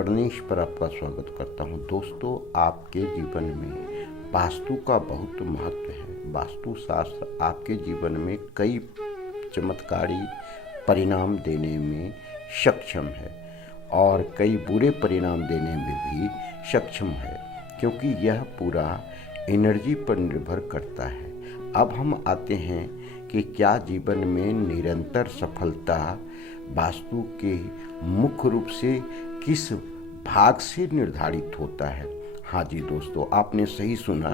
सर्वणेश पर आपका स्वागत करता हूं। दोस्तों, आपके जीवन में वास्तु का बहुत महत्व है। वास्तु शास्त्र आपके जीवन में कई चमत्कारी परिणाम देने में सक्षम है और कई बुरे परिणाम देने में भी सक्षम है, क्योंकि यह पूरा एनर्जी पर निर्भर करता है। अब हम आते हैं कि क्या जीवन में निरंतर सफलता वास्तु के मुख्य रूप से किस भाग से निर्धारित होता है। हाँ जी दोस्तों, आपने सही सुना,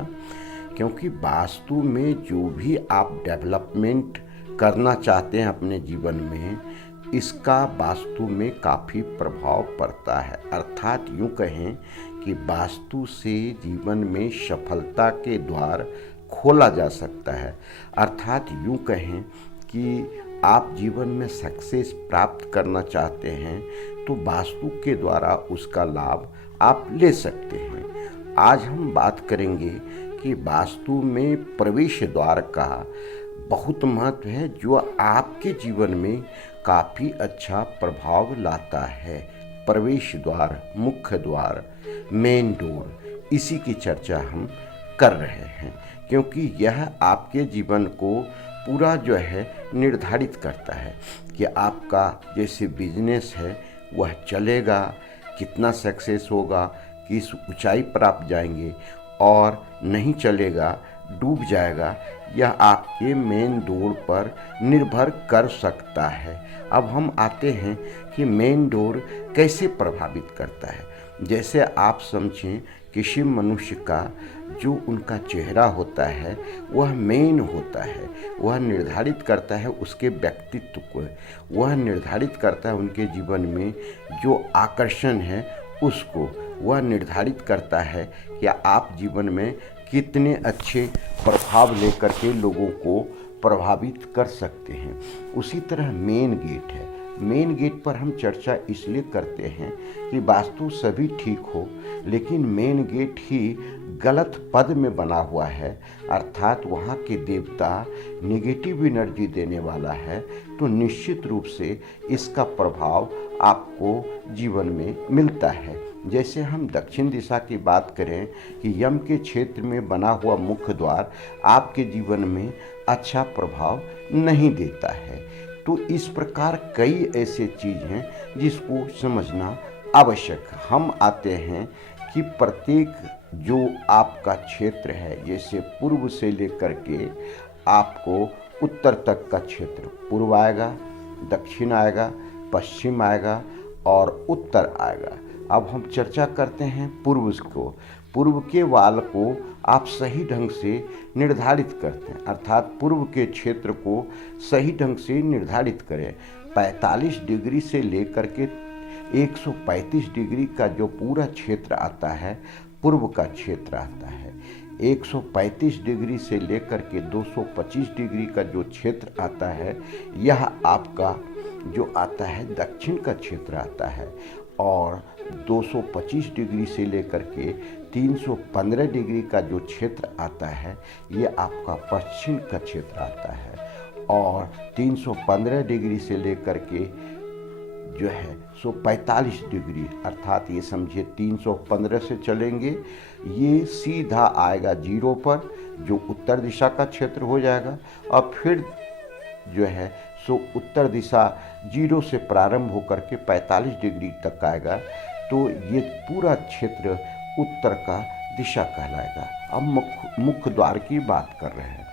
क्योंकि वास्तु में जो भी आप डेवलपमेंट करना चाहते हैं अपने जीवन में, इसका वास्तु में काफ़ी प्रभाव पड़ता है। अर्थात यूँ कहें कि वास्तु से जीवन में सफलता के द्वार खोला जा सकता है। अर्थात यूँ कहें कि आप जीवन में सक्सेस प्राप्त करना चाहते हैं तो वास्तु के द्वारा उसका लाभ आप ले सकते हैं। आज हम बात करेंगे कि वास्तु में प्रवेश द्वार का बहुत महत्व है, जो आपके जीवन में काफ़ी अच्छा प्रभाव लाता है। प्रवेश द्वार, मुख्य द्वार, मेन डोर, इसी की चर्चा हम कर रहे हैं, क्योंकि यह आपके जीवन को पूरा जो है निर्धारित करता है कि आपका जैसे बिजनेस है वह चलेगा, कितना सक्सेस होगा, किस ऊंचाई पर आप जाएंगे, और नहीं चलेगा, डूब जाएगा, यह आपके मेन डोर पर निर्भर कर सकता है। अब हम आते हैं कि मेन डोर कैसे प्रभावित करता है। जैसे आप समझें, किसी मनुष्य का जो उनका चेहरा होता है वह मेन होता है, वह निर्धारित करता है उसके व्यक्तित्व को, वह निर्धारित करता है उनके जीवन में जो आकर्षण है उसको, वह निर्धारित करता है कि आप जीवन में कितने अच्छे प्रभाव लेकर के लोगों को प्रभावित कर सकते हैं। उसी तरह मेन गेट है। मेन गेट पर हम चर्चा इसलिए करते हैं कि वास्तु सभी ठीक हो, लेकिन मेन गेट ही गलत पद में बना हुआ है, अर्थात वहाँ के देवता नेगेटिव एनर्जी देने वाला है, तो निश्चित रूप से इसका प्रभाव आपको जीवन में मिलता है। जैसे हम दक्षिण दिशा की बात करें कि यम के क्षेत्र में बना हुआ मुख्य द्वार आपके जीवन में अच्छा प्रभाव नहीं देता है। तो इस प्रकार कई ऐसे चीज़ हैं जिसको समझना आवश्यक है। हम आते हैं कि प्रत्येक जो आपका क्षेत्र है, जैसे पूर्व से लेकर के आपको उत्तर तक का क्षेत्र, पूर्व आएगा, दक्षिण आएगा, पश्चिम आएगा और उत्तर आएगा। अब हम चर्चा करते हैं पूर्व को। पूर्व के वाल को आप सही ढंग से निर्धारित करते हैं, अर्थात पूर्व के क्षेत्र को सही ढंग से निर्धारित करें। 45 डिग्री से लेकर के 135 डिग्री का जो पूरा क्षेत्र आता है, पूर्व का क्षेत्र आता है। 135 डिग्री से लेकर के 225 डिग्री का जो क्षेत्र आता है, यह आपका जो आता है दक्षिण का क्षेत्र आता है, और 225 डिग्री से लेकर के 315 डिग्री का जो क्षेत्र आता है, ये आपका पश्चिम का क्षेत्र आता है, और 315 डिग्री से लेकर के जो है 145 डिग्री, अर्थात ये समझिए 315 से चलेंगे, ये सीधा आएगा जीरो पर, जो उत्तर दिशा का क्षेत्र हो जाएगा, और फिर जो है उत्तर दिशा जीरो से प्रारंभ होकर के 45 डिग्री तक आएगा, तो ये पूरा क्षेत्र उत्तर का दिशा कहलाएगा। अब मुख्य द्वार की बात कर रहे हैं।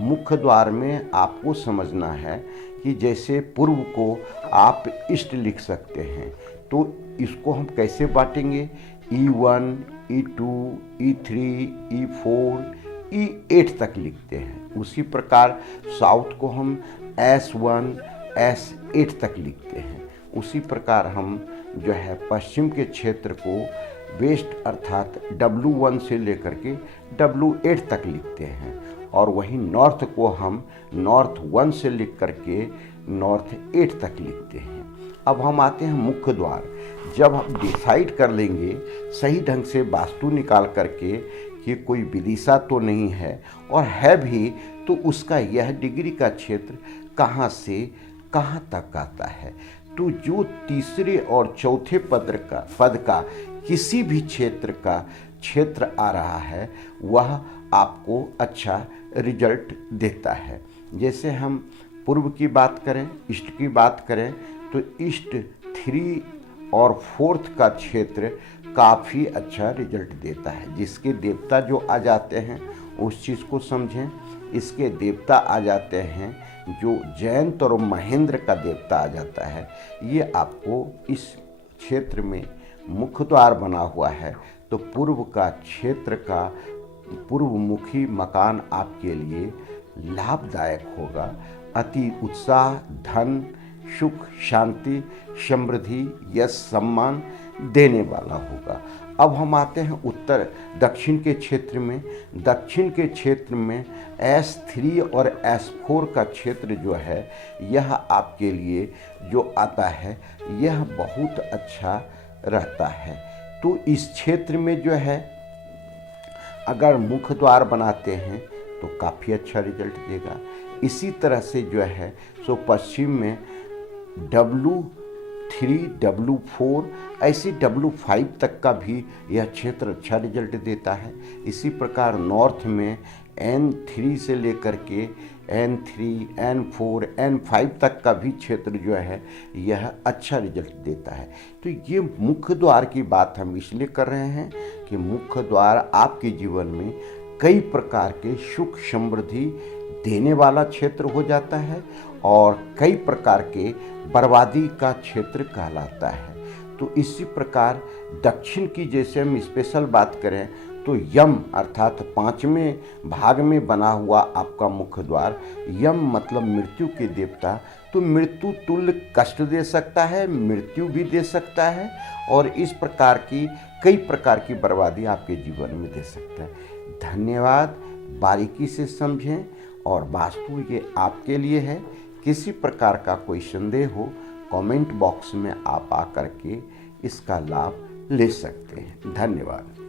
मुख्य द्वार में आपको समझना है कि जैसे पूर्व को आप ईस्ट लिख सकते हैं, तो इसको हम कैसे बांटेंगे, E1, E2, E3, E4, E8 तक लिखते हैं। उसी प्रकार साउथ को हम S1, S8 तक लिखते हैं। उसी प्रकार हम जो है पश्चिम के क्षेत्र को वेस्ट अर्थात W1 से लेकर के W8 तक लिखते हैं, और वहीं नॉर्थ को हम नॉर्थ 1 से लिख करके नॉर्थ 8 तक लिखते हैं। अब हम आते हैं मुख्य द्वार। जब हम डिसाइड कर लेंगे सही ढंग से वास्तु निकाल करके कि कोई विदिशा तो नहीं है, और है भी तो उसका यह डिग्री का क्षेत्र कहाँ से कहाँ तक आता है, तो जो तीसरे और चौथे पद का किसी भी क्षेत्र आ रहा है वह आपको अच्छा रिजल्ट देता है। जैसे हम पूर्व की बात करें, ईस्ट की बात करें, तो ईस्ट 3 और 4th का क्षेत्र काफ़ी अच्छा रिजल्ट देता है। जिसके देवता जो आ जाते हैं उस चीज़ को समझें। इसके देवता आ जाते हैं जो जयंत और महेंद्र का देवता आ जाता है। ये आपको इस क्षेत्र में मुख्य द्वार बना हुआ है, तो पूर्व का क्षेत्र का पूर्वमुखी मकान आपके लिए लाभदायक होगा। अति उत्साह, धन, सुख, शांति, समृद्धि, यश, सम्मान देने वाला होगा। अब हम आते हैं दक्षिण के क्षेत्र में। दक्षिण के क्षेत्र में S3 और S4 का क्षेत्र जो है यह आपके लिए जो आता है यह बहुत अच्छा रहता है। तो इस क्षेत्र में जो है अगर मुख्य द्वार बनाते हैं तो काफ़ी अच्छा रिजल्ट देगा। इसी तरह से जो है सो पश्चिम में W3, W4 ऐसे W5 तक का भी यह क्षेत्र अच्छा रिजल्ट देता है। इसी प्रकार नॉर्थ में N3 से लेकर के N3, N4, N5 तक का भी क्षेत्र जो है यह अच्छा रिजल्ट देता है। तो ये मुख्य द्वार की बात हम इसलिए कर रहे हैं कि मुख्य द्वार आपके जीवन में कई प्रकार के सुख समृद्धि देने वाला क्षेत्र हो जाता है और कई प्रकार के बर्बादी का क्षेत्र कहलाता है। तो इसी प्रकार दक्षिण की जैसे हम स्पेशल बात करें तो यम अर्थात 5वें भाग में बना हुआ आपका मुख्य द्वार, यम मतलब मृत्यु के देवता, तो मृत्यु तुल्य कष्ट दे सकता है, मृत्यु भी दे सकता है और इस प्रकार की कई प्रकार की बर्बादी आपके जीवन में दे सकता है। धन्यवाद। बारीकी से समझें और वास्तु ये आपके लिए है। किसी प्रकार का कोई संदेह हो कमेंट बॉक्स में आप आकर के इसका लाभ ले सकते हैं। धन्यवाद।